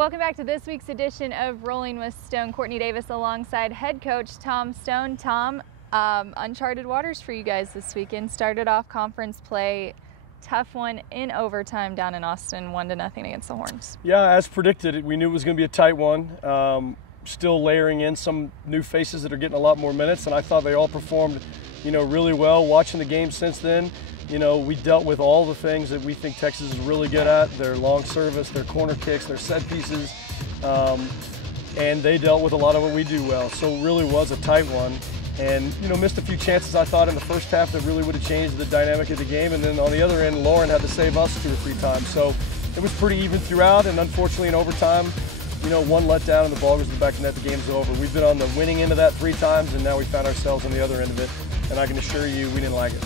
Welcome back to this week's edition of Rolling with Stone. Courtney Davis alongside head coach Tom Stone. Tom, uncharted waters for you guys this weekend. Started off conference play, tough one in overtime down in Austin, 1-0 against the Horns. Yeah, as predicted, we knew it was going to be a tight one. Still layering in some new faces that are getting a lot more minutes, and I thought they all performed, really well. Watching the game since then, we dealt with all the things that we think Texas is really good at, their long service, their corner kicks, their set pieces, and they dealt with a lot of what we do well. So it really was a tight one. And, missed a few chances, I thought, in the first half that really would have changed the dynamic of the game. And then on the other end, Lauren had to save us 2 or 3 times. So it was pretty even throughout, and unfortunately in overtime, one letdown and the ball goes to the back of the net, the game's over. We've been on the winning end of that 3 times, and now we found ourselves on the other end of it. And I can assure you, we didn't like it.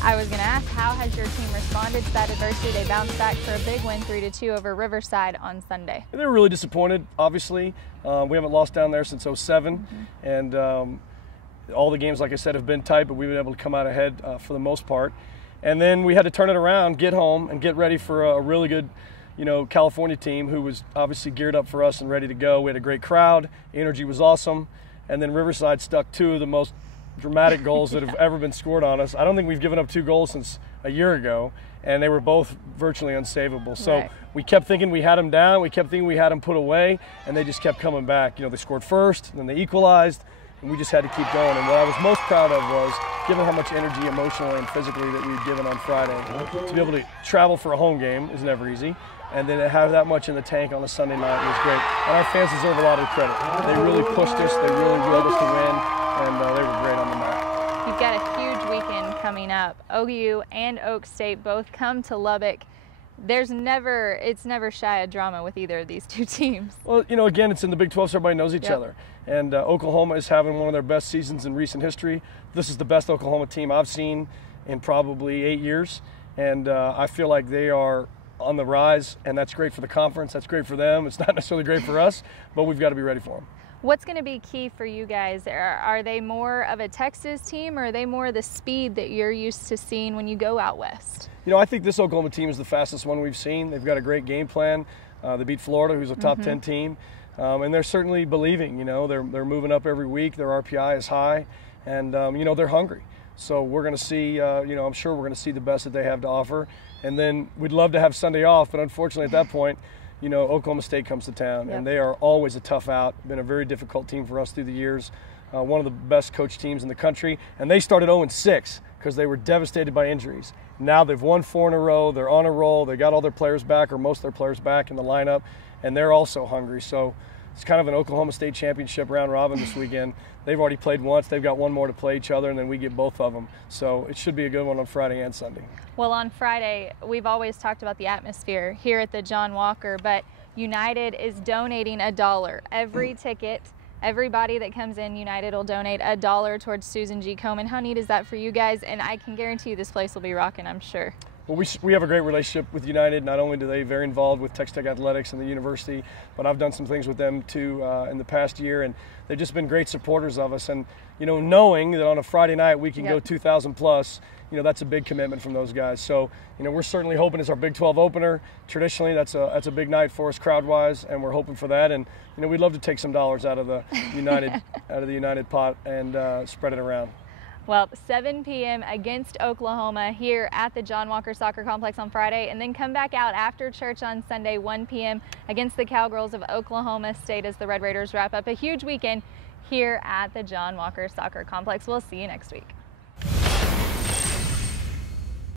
I was going to ask, how has your team responded to that adversity? They bounced back for a big win, 3-2 over Riverside on Sunday. They were really disappointed, obviously. We haven't lost down there since 07, and all the games, like I said, have been tight, but we've been able to come out ahead for the most part. And then we had to turn it around, get home, and get ready for a really good, California team who was obviously geared up for us and ready to go. We had a great crowd. The energy was awesome. And then Riverside stuck 2 of the most dramatic goals that have ever been scored on us. I don't think we've given up 2 goals since a year ago, and they were both virtually unsavable. So we kept thinking we had them down, we kept thinking we had them put away, and they just kept coming back. They scored first, and then they equalized, and we just had to keep going. And what I was most proud of was, given how much energy emotionally and physically that we'd given on Friday, to be able to travel for a home game is never easy. And then to have that much in the tank on a Sunday night was great. And our fans deserve a lot of credit. They really pushed us, they really willed us to win, and they were great on the mat. You've got a huge weekend coming up. OU and Oak State both come to Lubbock. It's never shy of drama with either of these 2 teams. Well, again, it's in the Big 12, so everybody knows each other. And Oklahoma is having one of their best seasons in recent history. This is the best Oklahoma team I've seen in probably 8 years. And I feel like they are on the rise, and that's great for the conference. That's great for them. It's not necessarily great for us, but we've got to be ready for them. What's going to be key for you guys? Are they more of a Texas team, or are they more of the speed that you're used to seeing when you go out west? I think this Oklahoma team is the fastest one we've seen. They've got a great game plan. They beat Florida, who's a top 10 team, and they're certainly believing. They're moving up every week. Their RPI is high, and they're hungry. So we're going to see. I'm sure we're going to see the best that they have to offer. And then we'd love to have Sunday off, but unfortunately at that point, Oklahoma State comes to town, and they are always a tough out. Been a very difficult team for us through the years. One of the best coached teams in the country, and they started 0-6 because they were devastated by injuries. Now they've won 4 in a row. They're on a roll. They got all their players back, or most of their players back in the lineup, and they're also hungry. So it's kind of an Oklahoma State championship round robin this weekend. They've already played once. They've got 1 more to play each other, and then we get both of them. So it should be a good one on Friday and Sunday. Well, on Friday, we've always talked about the atmosphere here at the John Walker, but United is donating $1. Every ticket, everybody that comes in, United will donate $1 towards Susan G. Komen. How neat is that for you guys? And I can guarantee you this place will be rocking, I'm sure. Well, we have a great relationship with United. Not only do they very involved with Texas Tech Athletics and the university, but I've done some things with them too in the past year, and they've just been great supporters of us. And knowing that on a Friday night we can go 2,000 plus, that's a big commitment from those guys. So we're certainly hoping it's our Big 12 opener. Traditionally, that's a big night for us crowd-wise, and we're hoping for that. And we'd love to take some dollars out of the United pot and spread it around. Well, 7 p.m. against Oklahoma here at the John Walker Soccer Complex on Friday, and then come back out after church on Sunday, 1 p.m. against the Cowgirls of Oklahoma State as the Red Raiders wrap up a huge weekend here at the John Walker Soccer Complex. We'll see you next week.